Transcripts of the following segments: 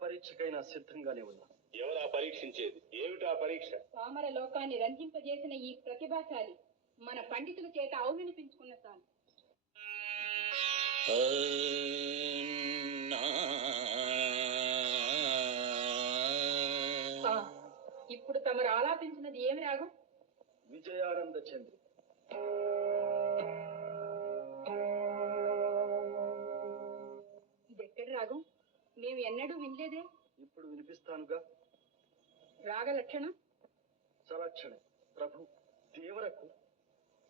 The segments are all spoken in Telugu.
పరీక్షకైనా సిద్ధంగానే ఉన్నా. ఎవరా పరీక్షించేది? ఏమిటా పరీక్ష? పామర లోకాన్ని రంజింపజేసిన ఈ ప్రతిభాశాలి మన పండితుల చేత ఔనినిపించుకున్న తాను. ఇప్పుడు తమరు ఆలాపించినది ఏమి రాగం? విజయానంద చంద్రి. ఇదెక్కడి రాగం? మేము ఎన్నడూ వినలేదే. ఇప్పుడు వినిపిస్తానుగా. రాగ లక్షణం సలక్షణం. ప్రభు దేవరకు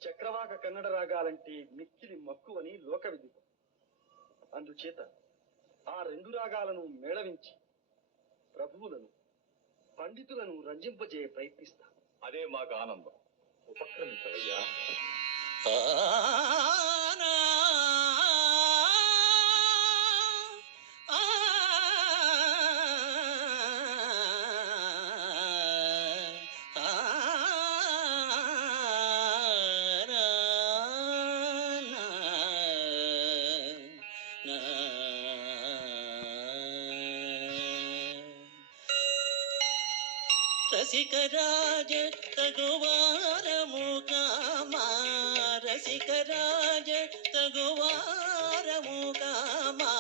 చక్రవాక కన్నడ రాగాలంటే మిక్కిలి మక్కువని లోక విదితం. అందుచేత ఆ రెండు రాగాలను మేళవించి ప్రభువులను పండితులను రంజింపజేయ ప్రయత్నిస్తా. అదే మాకు ఆనందం. ఉపక్రమించవయ్యా. రసికరాజ తగువారము కామా, రసికరాజ తగువారము కామా.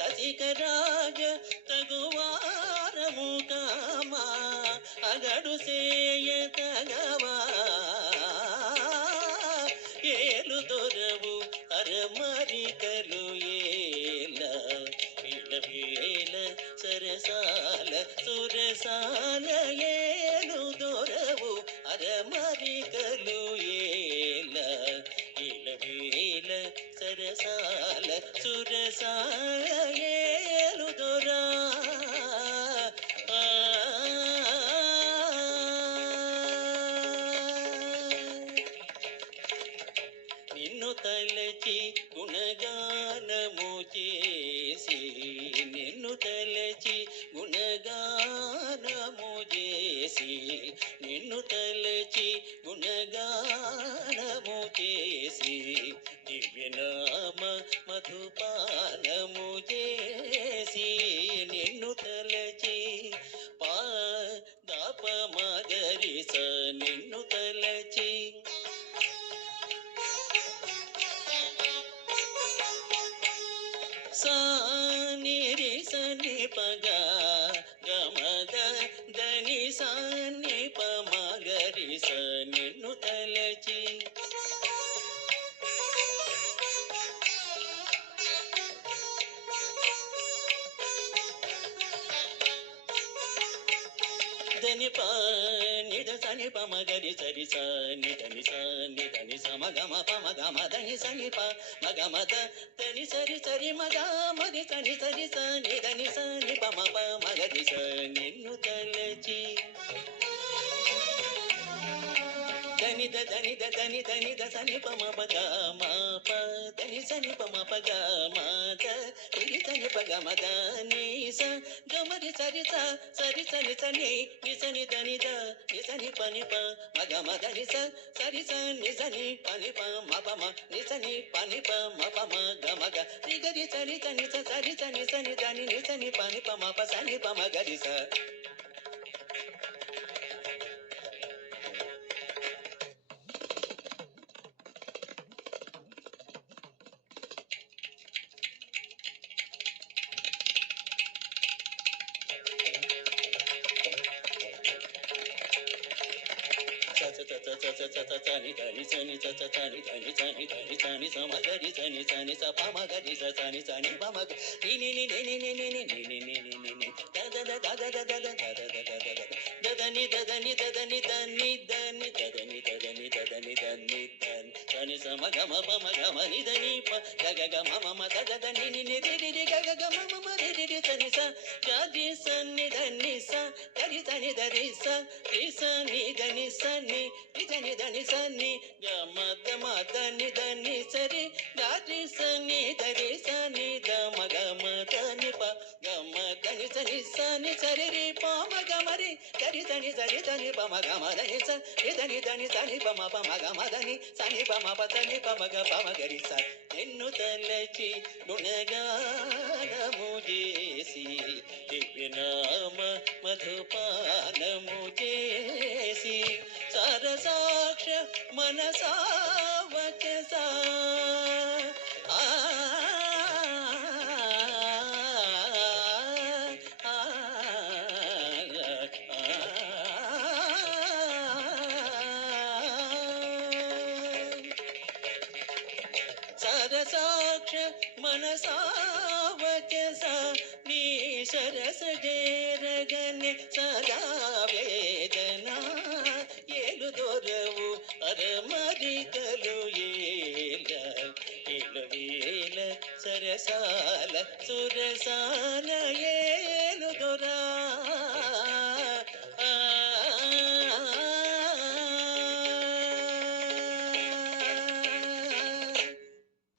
రసికరాజ తగువారము కామా, అగడు సేయ తగవా. ఏలు దొరవు అరమరికలు ఏల ఇళవేల సరసాల సురసాల. ఏలు దొరవు అరమరికలు ఏల ఇళవేల సరసాల సురసాల. ఏలు దొరా తలచి గుణగానము చేసి, నిన్ను తలచి గుణగానము చేసి, నిన్ను తలచి గుణగానము చేసి, దివ్యనామ మధుపానము చేసి, నిన్ను తలచి దాప మగరిస, నిన్ను తలచి సాని సని పగ గమద దని సాని పమగరి స, నిన్ను తలచి దని ప నిద సని పమగరి సరి స నిదని స నిదని స మగమ పమగమ దని సని ప మగమద దని సరి సరి మగ మది సని సరి స నిదని స ని పమ ప మగరి స, నిన్ను తలచి దని ద దని ద దని దని ద సని పమ పగ మా ప దని సని పమ పగ మా ద ని సని పగ మద ని స గమరి సరి స సరి సని సని ని సని దని ద ని సని పని ప మగ మద ని స సరి స ని సని పని ప మ ప మ ని సని పని ప మ ప మ గ మ గ రి గ రి సరి సని స సరి సని సని దని ని సని పని ప మ ప సని ప మ గ రి స. చని ధని సని చ చని ధని చని ధని చని సమగరి చని చని స పమగరి స చని చని పమగ ని ని ని ని ని ని ని ని ని ని ని ని ని ద ద ద ద ద ద ద ద దదని దదని దదని దని దని దదని దదని దదని దని దని చని సమగమ పమగమ ని దని ప గగ గ మమ మ ద ద ని ని ని రి రి రి గగ గ మమ మ రి రి రి చని స గరి సని ధని స గరి సని ధరి స రి సని ధని సని రి ధని ధని సని గ మ ద మ దని దని సరి గరి సని ధరి సని ద మ గ మ దని ప గ మ దని సని దని సరి రి పమగ మరి గరి దని సరి దని పమగ మదని సని దని సని పమగ మదని సని పమగ పమగరి స నిన్ను తలచి గుణగానము చేసి దివ్యనామ మధుపానము చేసి సరసాక్ష మనసా వచసా సరసాక్ష మనసా వచస నీ సరస జేరగని సదా వేదన ఏలు దొరవు అరమరికలు ఏల ఏల వేల సరసాల సురసాల ఏ